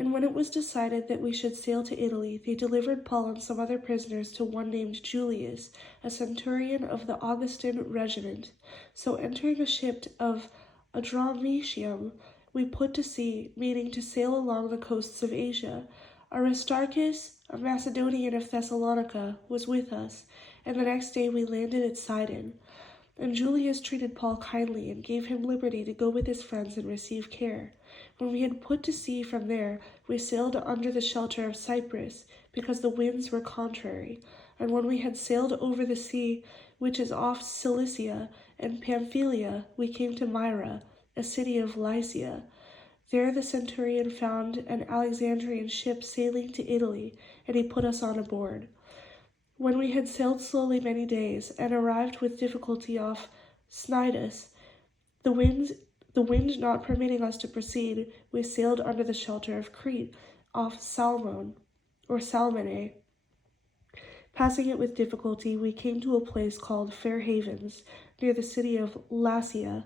And when it was decided that we should sail to Italy, they delivered Paul and some other prisoners to one named Julius, a centurion of the Augustan regiment. So entering a ship of Adramyttium, we put to sea, meaning to sail along the coasts of Asia. Aristarchus, a Macedonian of Thessalonica, was with us, and the next day we landed at Sidon. And Julius treated Paul kindly and gave him liberty to go with his friends and receive care. When we had put to sea from there, we sailed under the shelter of Cyprus, because the winds were contrary. And when we had sailed over the sea, which is off Cilicia and Pamphylia, we came to Myra, a city of Lycia. There the centurion found an Alexandrian ship sailing to Italy, and he put us on aboard. When we had sailed slowly many days, and arrived with difficulty off Cnidus, the wind not permitting us to proceed, we sailed under the shelter of Crete, off Salmone. Passing it with difficulty, we came to a place called Fair Havens, near the city of Lasea.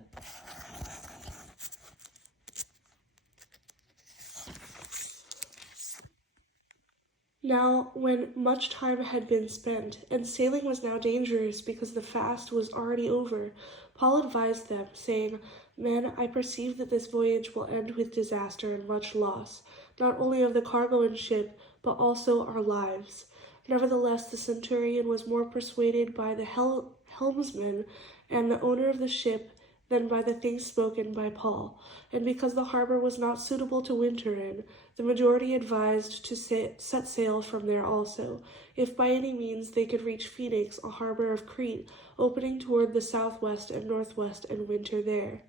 Now, when much time had been spent, and sailing was now dangerous because the fast was already over, Paul advised them, saying, Men, I perceive that this voyage will end with disaster and much loss, not only of the cargo and ship, but also our lives. Nevertheless, the centurion was more persuaded by the helmsman and the owner of the ship than by the things spoken by Paul. And because the harbor was not suitable to winter in, the majority advised to set sail from there also, if by any means they could reach Phoenix, a harbor of Crete, opening toward the southwest and northwest, and winter there.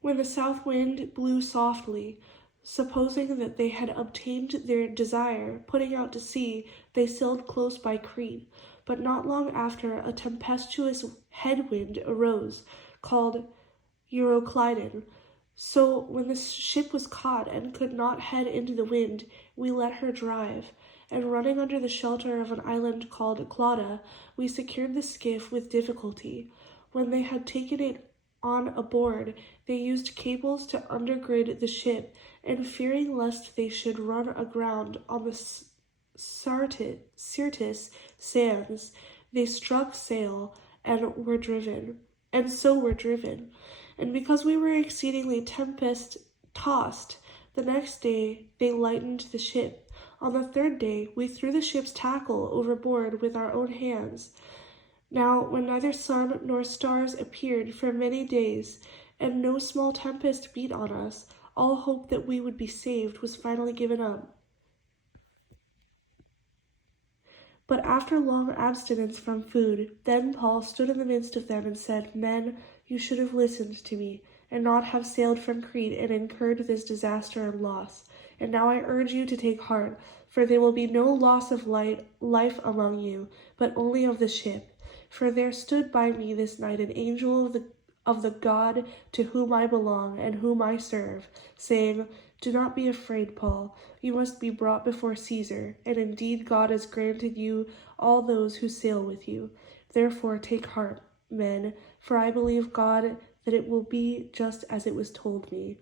When the south wind blew softly, supposing that they had obtained their desire, putting out to sea, they sailed close by Crete. But not long after, a tempestuous headwind arose, called Euroclydon. So when the ship was caught and could not head into the wind, we let her drive. And running under the shelter of an island called Clauda, we secured the skiff with difficulty. When they had taken it on aboard, they used cables to undergird the ship, and fearing lest they should run aground on the Syrtis sands, they struck sail and were driven. And because we were exceedingly tempest-tossed, the next day they lightened the ship. On the third day we threw the ship's tackle overboard with our own hands. Now, when neither sun nor stars appeared for many days, and no small tempest beat on us, all hope that we would be saved was finally given up. But after long abstinence from food, then Paul stood in the midst of them and said, Men, you should have listened to me, and not have sailed from Crete and incurred this disaster and loss. And now I urge you to take heart, for there will be no loss of life among you, but only of the ship. For there stood by me this night an angel of the God to whom I belong and whom I serve, saying, Do not be afraid, Paul. You must be brought before Caesar, and indeed God has granted you all those who sail with you. Therefore take heart, men, for I believe God that it will be just as it was told me.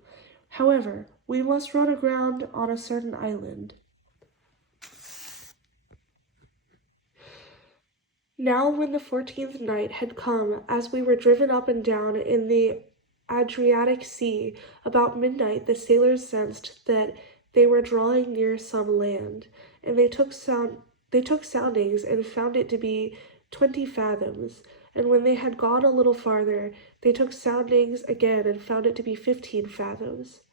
However, we must run aground on a certain island. Now when the 14th night had come, as we were driven up and down in the Adriatic Sea, about midnight the sailors sensed that they were drawing near some land, and they took soundings and found it to be 20 fathoms. And when they had gone a little farther, they took soundings again and found it to be 15 fathoms.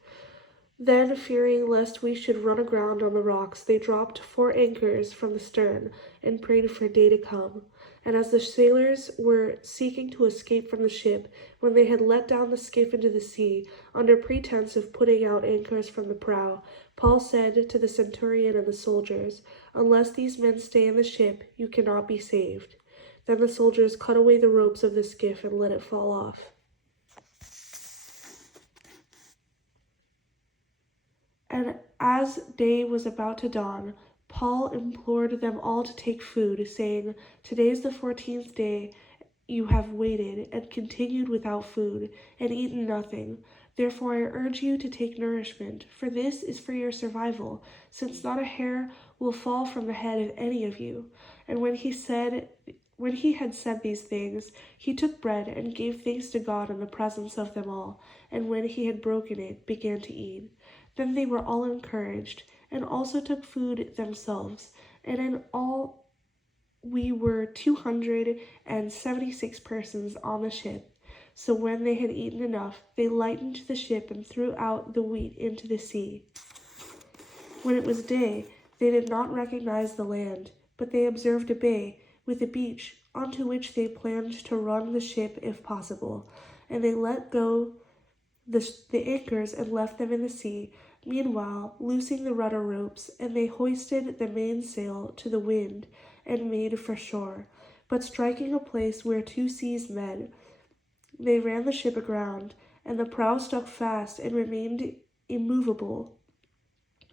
Then, fearing lest we should run aground on the rocks, they dropped 4 anchors from the stern and prayed for day to come. And as the sailors were seeking to escape from the ship, when they had let down the skiff into the sea, under pretense of putting out anchors from the prow, Paul said to the centurion and the soldiers, Unless these men stay in the ship, you cannot be saved. Then the soldiers cut away the ropes of the skiff and let it fall off. And as day was about to dawn, Paul implored them all to take food, saying, Today is the 14th day you have waited and continued without food, and eaten nothing. Therefore I urge you to take nourishment, for this is for your survival, since not a hair will fall from the head of any of you. And when he had said these things, he took bread and gave thanks to God in the presence of them all, and when he had broken it, began to eat. Then they were all encouraged, and also took food themselves, and in all we were 276 persons on the ship. So when they had eaten enough, they lightened the ship and threw out the wheat into the sea. When it was day, they did not recognize the land, but they observed a bay with a beach, onto which they planned to run the ship if possible. And they let go the anchors and left them in the sea, meanwhile loosing the rudder ropes, and they hoisted the mainsail to the wind and made for shore. But striking a place where two seas met, they ran the ship aground, and the prow stuck fast and remained immovable.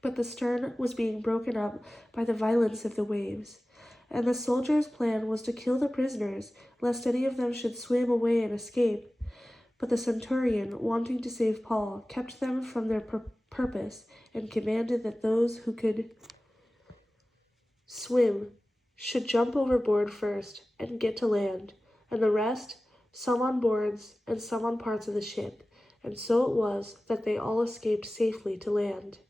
But the stern was being broken up by the violence of the waves. And the soldiers' plan was to kill the prisoners, lest any of them should swim away and escape. But the centurion, wanting to save Paul, kept them from their purpose, and commanded that those who could swim should jump overboard first and get to land, and the rest, some on boards and some on parts of the ship. And so it was that they all escaped safely to land.